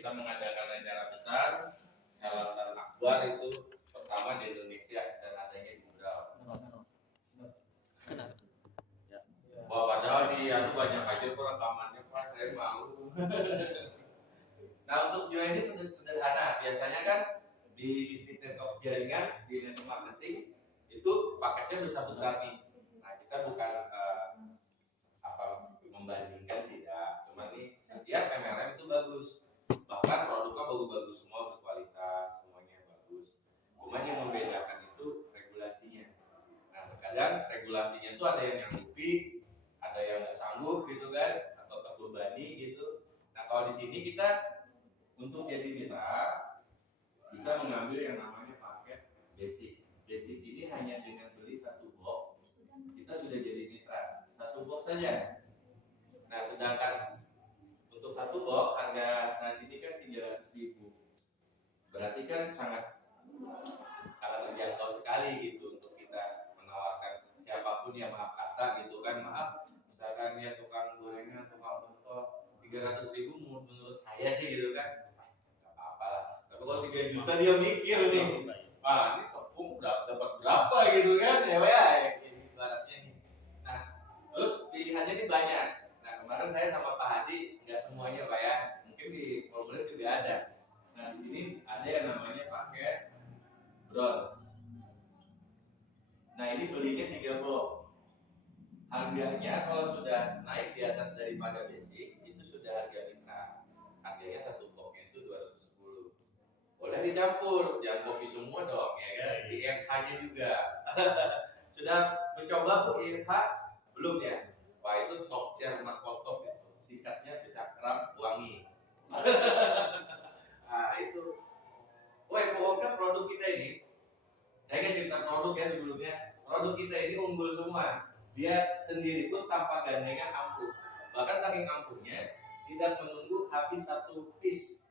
kita mengadakan acara besar Halal Akbar itu pertama di Indonesia dan adanya di Brau. Wah, padahal di banyak aja rekamannya Pak, saya malu. Nah, untuk jual ini sederhana. Biasanya kan di bisnis network jaringan, di network marketing itu paketnya besar-besar nih. Nah, kita bukan membandingkan, tidak. Cuma nih setiap MLM itu bagus. Bahkan produknya bagus-bagus semua, berkualitas, semuanya bagus. Cuma yang membedakan itu regulasinya. Nah, terkadang regulasinya itu ada yang nyanggupi, ada yang nggak sanggup gitu kan, atau terbebani gitu. Nah, kalau di sini kita untuk jadi mitra bisa mengambil yang namanya paket basic. Basic ini hanya dengan beli satu box kita sudah jadi mitra, satu box saja. Nah, sedangkan untuk satu box harga saat ini kan 300.000. Berarti kan sangat terjangkau sekali gitu untuk kita menawarkan siapapun yang maaf kata gitu kan, maaf misalkan dia tukang gorengan, tukang pentol 300.000 menurut saya sih gitu kan nggak apa-apa lah. Tapi kalau 3 juta dia mikir nih, ini tepung dapat berapa gitu kan ya ibaratnya nih. Nah, terus pilihannya ini banyak. Nah, kemarin saya sama Pak Hadi nggak semuanya Pak ya, mungkin di formulir juga ada. Nah, di sini ada yang namanya paket bronze. Nah, ini belinya 3 box. Harganya kalau sudah naik di atas daripada basic itu sudah harga mitra. Harganya satu boxnya itu 210. Boleh dicampur, jangan kopi semua dong ya kan. Di IFH-nya juga. Sudah mencoba Bu IFH? Belum ya? Wah, itu top chair markotop itu. Singkatnya Cakram Wangi. Nah, itu. Woi, pokoknya produk kita ini, saya kan cerita produk ya sebelumnya. Produk kita ini unggul semua. Dia sendiri pun tanpa gandengan ampuh. Bahkan saking ampuhnya tidak menunggu habis satu piece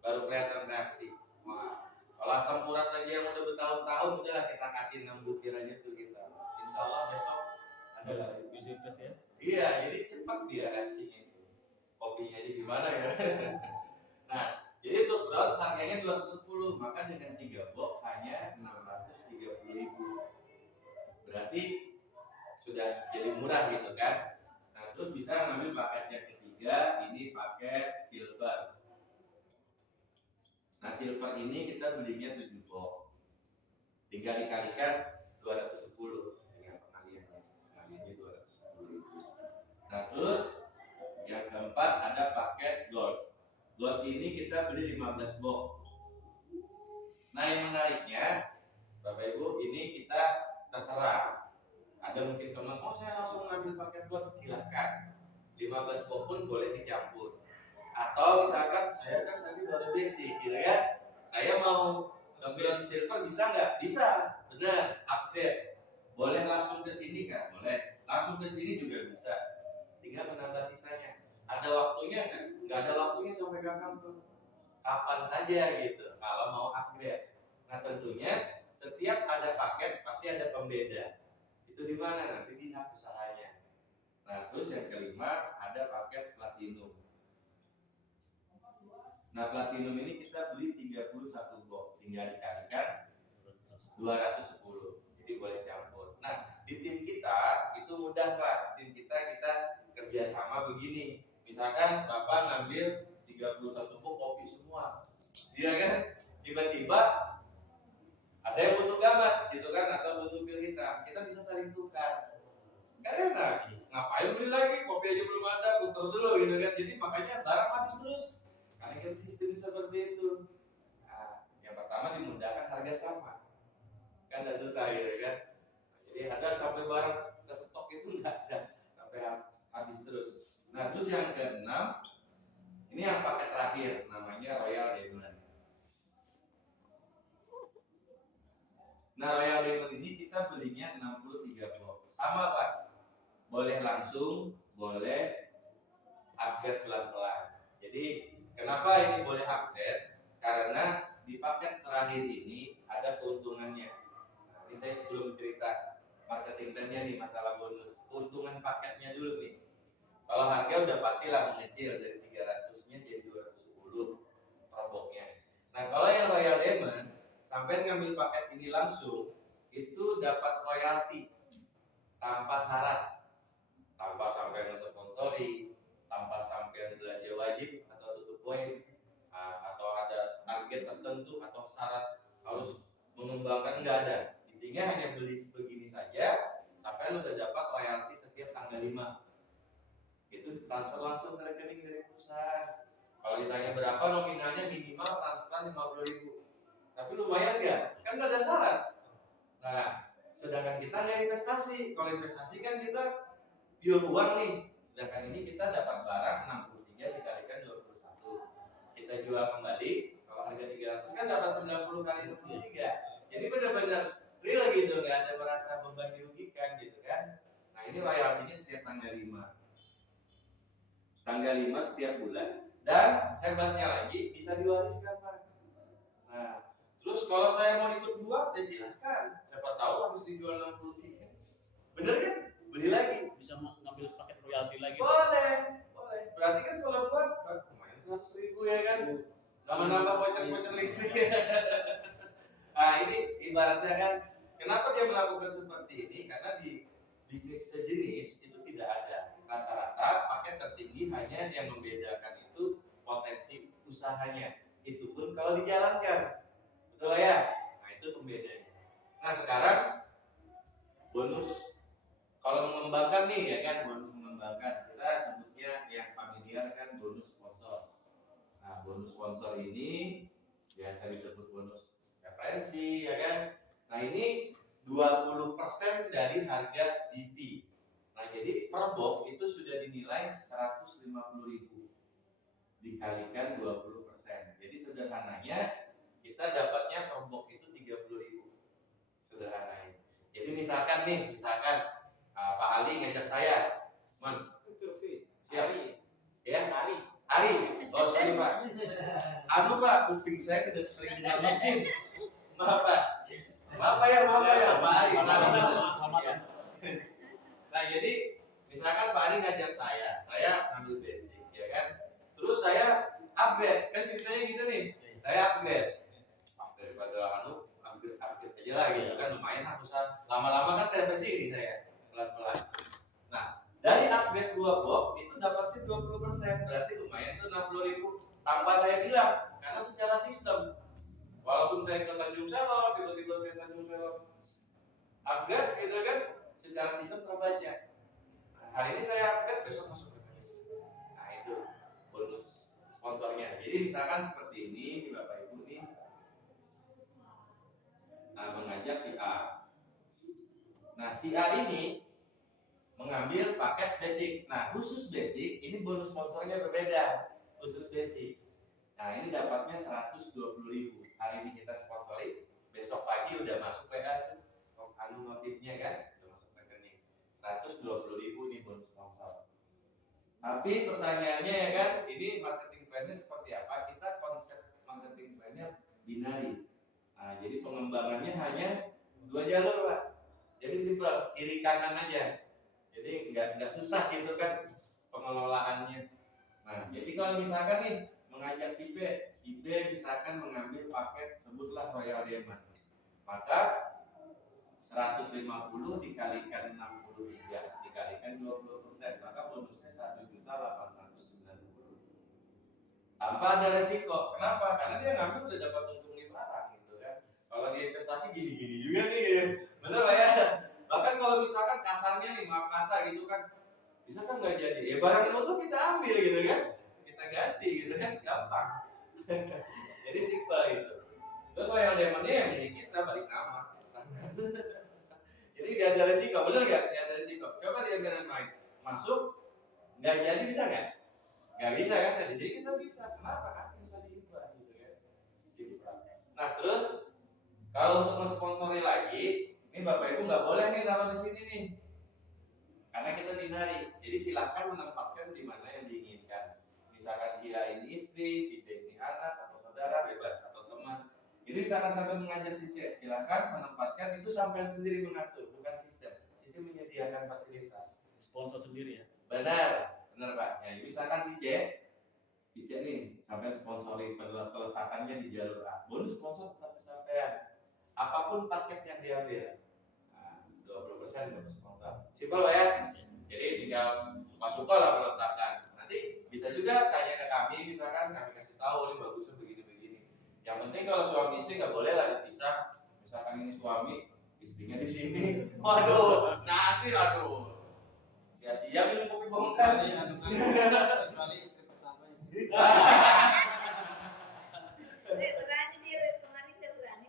baru kelihatan reaksi. Wah, kalau asam urat aja yang udah bertahun-tahun udahlah kita kasih 6 butir aja tuh kita. Insya Allah besok ada lagi plus ya. Iya, jadi cepat dia reaksinya itu. Kopinya aja gimana ya? Nah, jadi untuk bronze harganya 210, maka dengan 3 box hanya 630.000. Berarti sudah jadi murah gitu kan. Nah, terus bisa ngambil paket yang ketiga, ini paket silver. Nah, silver ini kita belinya 7 box. Tinggal dikalikan 210 dengan pengaliannya. Pengaliannya 210. Nah, terus yang keempat ada paket gold. Gold ini kita beli 15 box. Nah, yang menariknya Bapak Ibu, ini kita terserah. Ada mungkin teman, saya langsung ngambil paket gold, silahkan. 15 box pun boleh dicampur. Atau misalkan saya kan tadi baru basic gitu ya, saya mau ngambil silver bisa nggak? Bisa, benar, upgrade. Boleh langsung ke sini kan? Boleh. Langsung ke sini juga bisa. Tinggal menambah sisanya. Ada waktunya kan? Nggak ada waktunya sampai kapan tuh? Kapan saja gitu. Kalau mau upgrade. Nah, tentunya setiap ada paket pasti ada pembeda. Itu di mana? Nanti di hak usahanya. Nah, terus yang kelima ada paket platinum. Nah, platinum ini kita beli 31 box, tinggal dikalikan 210. Jadi boleh campur. Nah, di tim kita itu mudah Pak. Tim kita kerjasama begini. Misalkan Bapak ngambil 31 box kopi semua. Iya kan? Tiba-tiba ada yang butuh gamat gitu kan, atau butuh pil hitam, kita bisa saling tukar. Kan enak. Ngapain beli lagi? Kopi aja belum ada, putar dulu gitu kan. Jadi makanya barang habis terus. Karena kita sistem seperti itu. Nah, yang pertama dimudahkan harga sama. Kan tidak susah gitu kan. Jadi ada sampai barang stok itu enggak ada sampai habis terus. Nah, terus yang keenam, ini yang paket terakhir namanya Royal Diamond. Nah, Royal Diamond ini kita belinya 63 box. Sama Pak. Boleh langsung, boleh upgrade pelan-pelan. Jadi kenapa ini boleh upgrade? Karena di paket terakhir ini ada keuntungannya. Nah, ini saya belum cerita marketing plannya nih, masalah bonus. Keuntungan paketnya dulu nih. Kalau harga udah pastilah mengecil dari 300-nya jadi 210. Nah kalau yang Royal Diamond sampai ngambil paket ini langsung itu dapat royalti tanpa syarat, tanpa sampai mensponsori, tanpa sampai belanja wajib atau tutup poin, atau ada target tertentu atau syarat harus mengembangkan, nggak ada. Intinya hanya beli sebegini saja sampai lu udah dapat royalti setiap tanggal 5. Itu transfer langsung ke rekening dari perusahaan. Kalau ditanya berapa nominalnya, minimal transfer 50.000. Tapi lumayan nggak? Kan nggak ada syarat. Nah, sedangkan kita nggak investasi. Kalau investasi kan kita pure uang nih. Sedangkan ini kita dapat barang 63 dikalikan 21. Kita jual kembali, kalau harga 300 kan dapat 90 kali 23. Jadi benar-benar real gitu, nggak ada merasa beban dirugikan gitu kan. Nah ini royaltinya setiap tanggal 5. Tanggal 5 setiap bulan. Dan hebatnya lagi bisa diwariskan Pak. Nah, terus kalau saya mau ikut buat, ya silahkan. Siapa tahu habis dijual 63. Bener kan? Beli lagi. Bisa ngambil paket royalti lagi. Boleh, boleh. Berarti kan kalau buat lumayan 100.000 ya kan? Nambah-nambah voucher listrik. Nah ini ibaratnya kan, kenapa dia melakukan seperti ini? Karena di bisnis sejenis itu tidak ada. Rata-rata paket tertinggi hanya yang membedakan itu potensi usahanya. Itu pun kalau dijalankan. Betul ya? Nah itu pembedanya. Nah sekarang bonus. Kalau mengembangkan nih ya kan, bonus mengembangkan. Kita sebutnya yang familiar kan bonus sponsor. Nah bonus sponsor ini biasa disebut bonus referensi ya kan. Nah ini 20% dari harga BP. Nah jadi per box itu sudah dinilai 150.000 dikalikan 20%. Jadi sederhananya kita dapatnya per box itu 30.000. Sederhananya. Jadi misalkan Pak Ali ngajak saya, Man, siap? Ya? Ari. Oh sorry Pak. Anu Pak, kuping saya udah sering dengar mesin. Maaf ya Pak Ali. Nah jadi misalkan Pak Ali ngajak saya ambil basic ya kan. Terus saya upgrade, kan ceritanya gitu nih. Saya upgrade. Daripada upgrade aja lah gitu kan, lumayan aku lama-lama kan saya sini saya pelan-pelan. Nah, dari upgrade 2 box itu dapatnya 20%, berarti lumayan itu 60.000 tanpa saya bilang, karena secara sistem. Walaupun saya ke Tanjung Selor, tiba-tiba saya Tanjung Selor upgrade gitu kan, secara sistem terbaca. Nah, hari ini saya upgrade, besok masuk ke Tanjung. Nah itu bonus sponsornya. Jadi misalkan seperti ini, Bapak Ibu nih, mengajak si A. Nah si A ini mengambil paket basic. Nah khusus basic ini bonus sponsornya berbeda. Khusus basic. Nah ini dapatnya 120.000. Hari ini kita sponsori, besok pagi udah masuk PA tuh. Notifnya kan udah masuk rekening. 120.000 nih bonus sponsor. Tapi pertanyaannya ya kan, ini marketing plan-nya seperti apa? Kita konsep marketing plan-nya binari. Nah, jadi pengembangannya hanya 2 jalur Pak. Jadi simpel, kiri kanan aja. Jadi nggak susah gitu kan pengelolaannya. Nah, jadi kalau misalkan nih mengajak si B misalkan mengambil paket sebutlah Royal Diamond, maka 150 dikalikan 63 dikalikan 20%, maka bonusnya 1.890.000 tanpa ada resiko. Kenapa? Karena dia ngambil udah dapat untung di barang gitu kan. Kalau di investasi gini-gini juga nih ya. Bener Pak ya? Bahkan kalau misalkan kasarnya nih, maaf kata gitu kan, bisa kan nggak jadi, ya barang yang untung kita ambil gitu kan, kita ganti gitu kan, gampang. Jadi simpel gitu. Terus kalau yang demonnya yang milik kita balik nama. Jadi gak ada resiko, bener nggak? Gak ada resiko. Coba diambil main, masuk, nggak jadi bisa nggak? Nggak bisa kan? Nah, di sini kita bisa. Kenapa kan? Bisa diubah gitu kan. Nah terus kalau untuk mensponsori lagi, ini Bapak Ibu nggak boleh nih taruh di sini nih, karena kita binari. Jadi silahkan menempatkan di mana yang diinginkan. Misalkan si A ini istri, si B ini anak atau saudara, bebas, atau teman. Ini misalkan sampai mengajak si C, silahkan menempatkan, itu sampai sendiri mengatur, bukan sistem. Sistem menyediakan fasilitas. Sponsor sendiri ya? Benar Pak. Ya, misalkan si C Cice nih sampai sponsori peletakannya di jalur A, bonus sponsor tetap kesampaian apapun paket yang diambil. Nah, 20% bonus sponsor. Simpel ya. Jadi tinggal suka-suka lah peletakan. Nanti bisa juga tanya ke kami, misalkan kami kasih tahu ini bagusnya begini-begini. Yang penting kalau suami istri nggak boleh lah dipisah. Misalkan ini suami, istrinya di sini. Waduh, nanti aduh. Sia-sia minum kopi bongkar. Kecuali istri pertama itu. Berani dia kemarin berani.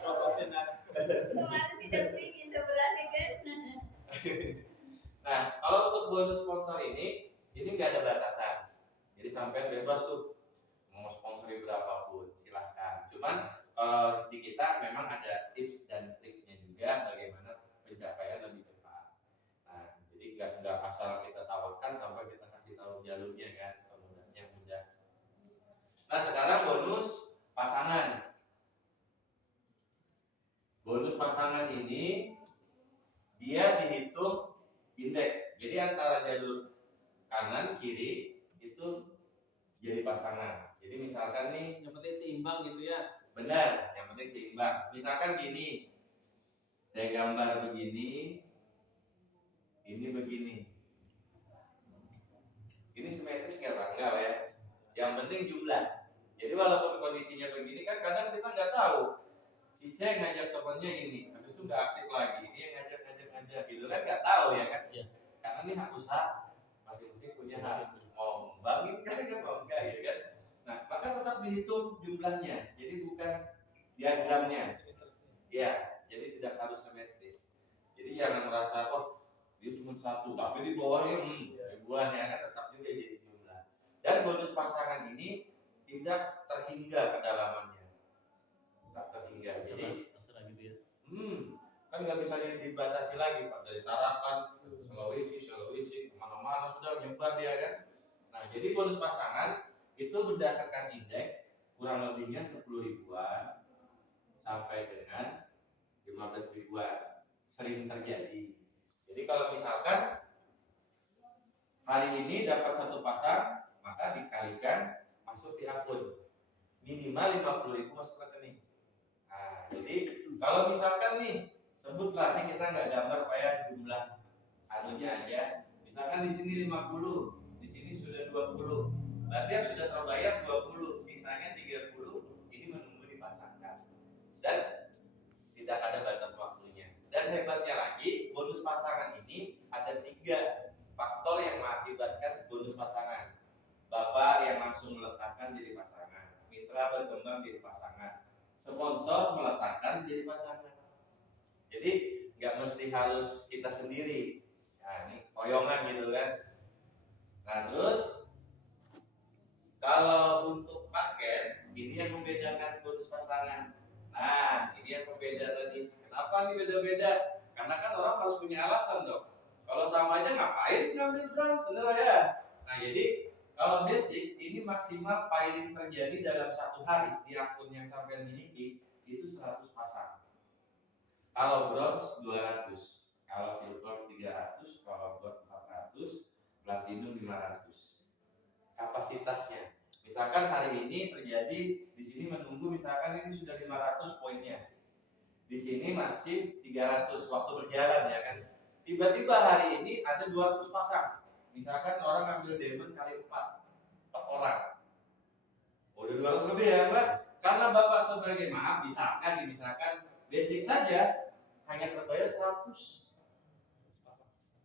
Profesional. Kemarin tidak ingin berani kan. Nah, kalau untuk bonus sponsor ini nggak ada batasan. Jadi sampai bebas tuh mau sponsori berapapun silahkan. Cuman kalau di kita memang ada tips dan triknya juga bagaimana pencapaian lebih cepat. Nah, jadi nggak asal kita tawarkan tanpa kita kasih tahu jalurnya kan, yang mudah. Nah, sekarang bonus pasangan. Bonus pasangan ini dia dihitung indeks. Jadi antara jalur kanan kiri itu jadi pasangan. Jadi misalkan nih, Yang penting seimbang gitu ya. benar, yang penting seimbang. Misalkan gini, saya gambar begini, ini begini. Ini simetris nggak Bang? Nggak ya. Yang penting jumlah. Jadi walaupun kondisinya begini kan kadang kita nggak tahu. Si C ngajak temannya ini, habis itu nggak aktif lagi. Ini yang ngajak gitu kan nggak tahu ya kan? Iya. Karena ini hak usaha, masing-masing punya hak. Mau membangin kan mau enggak ya kan? Nah, maka tetap dihitung jumlahnya. Jadi bukan diagramnya. Ya, jadi tidak harus simetris. Jadi jangan merasa oh dia cuma satu, tapi di bawahnya ribuan ya kan, tetap juga jadi jumlah. Dan bonus pasangan ini tidak terhingga kedalamannya, tidak terhingga. Jadi terserah gitu ya. kan nggak bisa dibatasi lagi Pak, dari Tarakan, Sulawesi, kemana-mana sudah nyebar dia kan. Nah, jadi bonus pasangan itu berdasarkan indeks kurang lebihnya 10 ribuan sampai dengan 15 ribuan sering terjadi. Jadi kalau misalkan hari ini dapat satu pasang, maka dikalikan masuk di akun minimal 50.000 masuk rekening. Nah, jadi kalau misalkan nih sebutlah nih kita nggak gambar kayak jumlah anunya aja. Misalkan di sini 50, di sini sudah 20. Berarti yang sudah terbayar 20, sisanya 30 ini menunggu dipasangkan. Dan tidak ada batas waktunya. Dan hebatnya lagi, bonus pasangan ini ada 3 faktor yang mengakibatkan bonus pasangan. Bapak yang langsung meletakkan jadi pasangan, mitra berkembang jadi pasangan, sponsor meletakkan jadi pasangan. Jadi nggak mesti harus kita sendiri. Nah, ini koyongan gitu kan. Nah, terus kalau untuk paket ini yang membedakan bonus pasangan. Nah, ini yang pembeda tadi. Kenapa nih beda-beda? Karena kan orang harus punya alasan dong. Kalau sama aja ngapain ngambil brand sebenarnya ya. Nah, jadi kalau basic ini maksimal piling terjadi dalam 1 hari di akun yang sampai miliki itu 100 pasang. Kalau bronze 200, kalau silver 300, kalau gold 400, platinum 500. Kapasitasnya. Misalkan hari ini terjadi di sini menunggu misalkan ini sudah 500 poinnya. Di sini masih 300 waktu berjalan ya kan. Tiba-tiba hari ini ada 200 pasang. Misalkan orang ambil diamond kali 4 orang. Udah 200 lebih ya Mbak. Karena Bapak sebagai misalkan basic saja hanya terbayar 100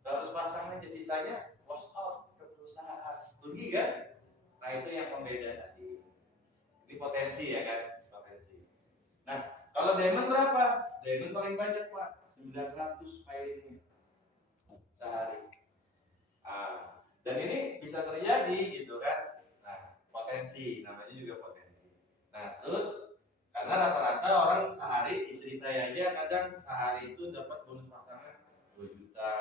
pasang aja, sisanya wash out ke perusahaan. Rugi kan? Nah, itu yang pembeda tadi. Ini potensi ya kan? Potensi. Nah, kalau diamond berapa? Diamond paling banyak Pak, 900 pilingnya sehari. Dan ini bisa terjadi gitu kan? Nah, potensi, namanya juga potensi. Nah, terus karena rata-rata orang sehari, istri saya aja kadang sehari itu dapat bonus pasangan 2 juta,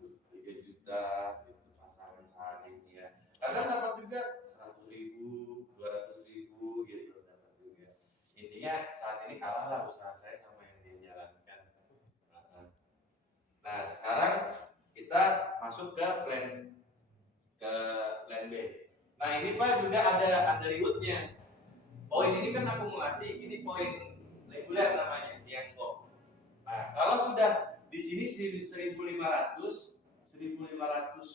3 juta gitu pasangan sehari ya. Kadang dapat juga 100.000, 200.000 gitu dapat juga. Intinya saat ini kalah lah usaha saya sama yang dia jalankan. Nah, sekarang kita masuk ke plan ke plan B. Nah ini Pak juga ada rewardnya. Poin ini kan akumulasi, ini poin reguler namanya yang box. Nah kalau sudah di sini 1.500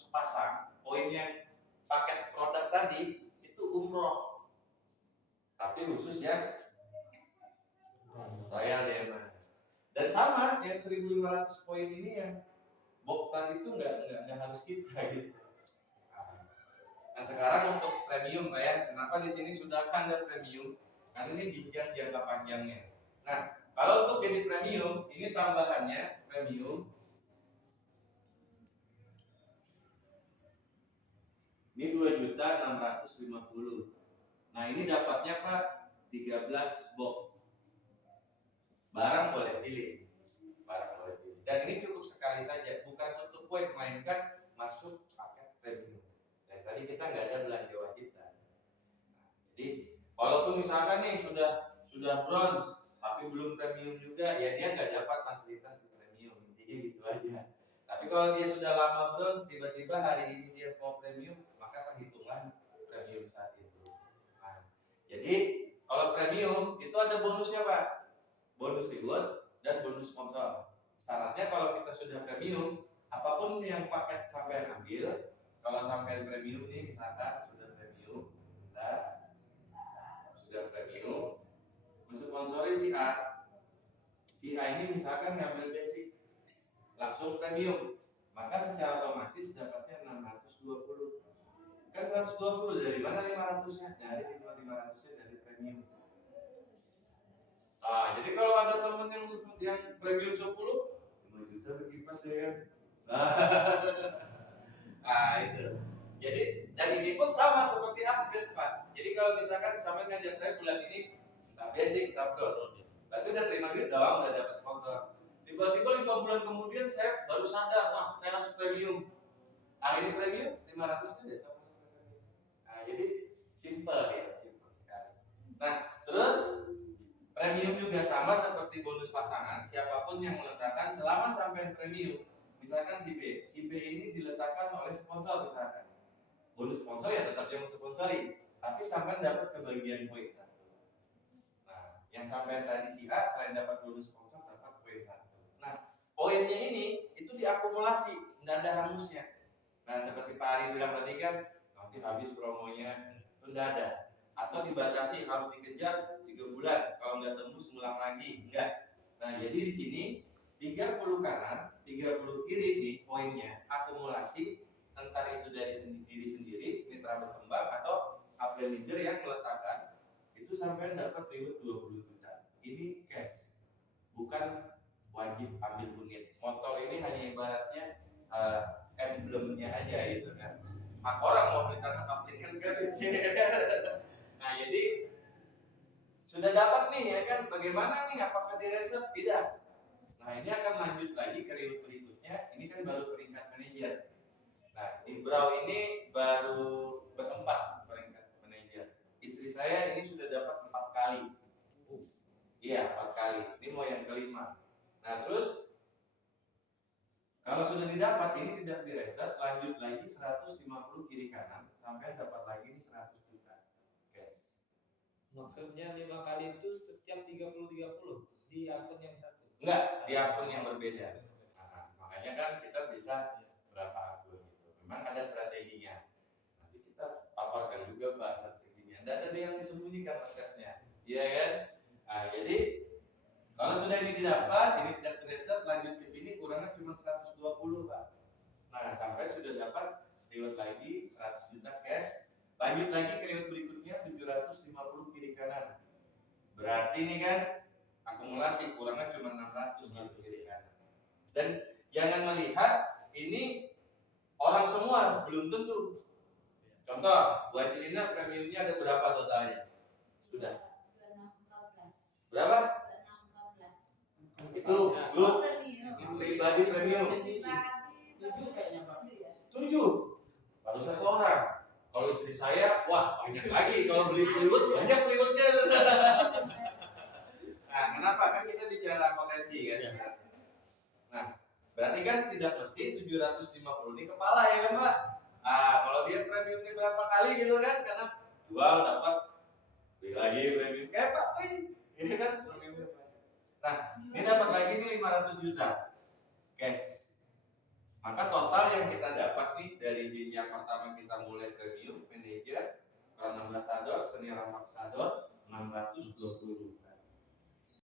pasang poinnya paket produk tadi itu umroh, tapi khusus ya Royal Diamond. Dan sama yang 1.500 poin ini yang box tadi itu nggak harus kita gitu. Nah sekarang untuk premium Pak ya, kenapa di sini sudah akan ada premium? Karena ini dibikin jangka panjangnya. Nah kalau untuk jadi premium, ini tambahannya premium. Ini 2.650.000. Nah ini dapatnya Pak 13 box. Barang boleh pilih. Dan ini cukup sekali saja, bukan tutup poin, melainkan masuk paket premium. Dan tadi kita nggak ada belanja wajib kan. Jadi walaupun misalkan nih sudah bronze tapi belum premium juga, ya dia nggak dapat fasilitas di premium. Intinya gitu aja. Tapi kalau dia sudah lama bronze, tiba-tiba hari ini dia mau premium, maka perhitungan premium saat itu. Nah, jadi kalau premium itu ada bonusnya Pak, bonus reward dan bonus sponsor. Syaratnya kalau kita sudah premium, apapun yang paket sampai ambil, kalau sampai premium ini misalkan sudah premium, mensponsori si A ini misalkan ngambil basic, langsung premium, maka secara otomatis dapatnya 620. Kan 120 dari mana 500-nya? Dari 500-nya dari premium. Nah, jadi kalau ada temen yang premium 10, 5 juta bagi pas ya. Nah, itu. Jadi, dan ini pun sama seperti upgrade Pak. Jadi kalau misalkan sampai ngajak saya bulan ini, tak basic, tak bronze, berarti udah terima duit dong, udah dapat sponsor. Tiba-tiba 5 bulan kemudian saya baru sadar, wah saya harus premium. Hari ini premium 500 sudah sama. Nah, jadi simple ya, simple sekali. Nah, terus premium juga sama seperti bonus pasangan. Siapapun yang meletakkan selama sampai premium, misalkan si B ini diletakkan oleh sponsor misalkan. Bonus sponsor ya tetap yang sponsori, tapi sampai dapat kebagian poin 1. Nah, yang sampai tadi si A selain dapat bonus sponsor dapat poin 1. Nah, poinnya ini itu diakumulasi, tidak ada hangusnya. Nah, seperti Pak Ari bilang tadi kan, nanti habis promonya, tidak ada. Atau dibatasi harus dikejar 3 bulan, kalau nggak tembus ngulang lagi, enggak. Nah, jadi di sini 30 kanan, 30 kiri di poinnya akumulasi, entah itu dari diri sendiri, mitra berkembang atau upline leader yang meletakkan itu sampai dapat reward 20 juta. Ini cash, bukan wajib ambil unit. Motor ini hanya ibaratnya emblemnya aja gitu kan. Hak orang mau beli tanah kapling kan Nah, jadi sudah dapat nih ya kan, bagaimana nih, apakah direset? Tidak. Nah, ini akan lanjut lagi ke reward berikutnya. Ini kan baru peringkat manajer. Nah, di Brau ini baru berempat peringkat manajer. Istri saya ini sudah dapat 4 kali. Iya, 4 kali. Ini mau yang kelima. Nah, terus kalau sudah didapat, ini tidak direset, lanjut lagi 150 kiri kanan sampai dapat lagi ini 100 juta. Oke. Maksudnya 5 kali itu setiap 30-30 di akun yang satu? Enggak, di akun yang berbeda. Nah, makanya kan kita bisa berapa akun gitu. Memang ada strateginya. Nanti kita paparkan juga bahasa strateginya. Dan ada yang disembunyikan resepnya. Iya kan? Nah, jadi kalau sudah ini didapat, ini tidak terreset, lanjut ke sini kurangnya cuma 120 Pak. Nah, sampai sudah dapat reward lagi 100 juta cash. Lanjut lagi ke reward berikutnya 750 kiri kanan. Berarti ini kan akumulasi kurangnya cuma 600 gitu kiri kanan. Dan jangan melihat ini orang semua, belum tentu. Contoh, buat Jelina premiumnya ada berapa totalnya? Sudah. Berapa? Itu grup pribadi premium 7, baru 1 orang. Kalau istri saya, wah banyak lagi. Kalau beli peliwut, banyak peliwutnya. Nah, kenapa? Kan kita bicara potensi kan. Nah, berarti kan tidak mesti 750 ini kepala ya kan Pak. Nah, kalau dia kali gitu kan, karena jual dapat beli lagi kayak ini kan. Nah, ini dapat lagi nih 500 juta cash. Maka total yang kita dapat nih dari jenjang pertama kita mulai premium, manager, crown ambassador, senior ambassador 620.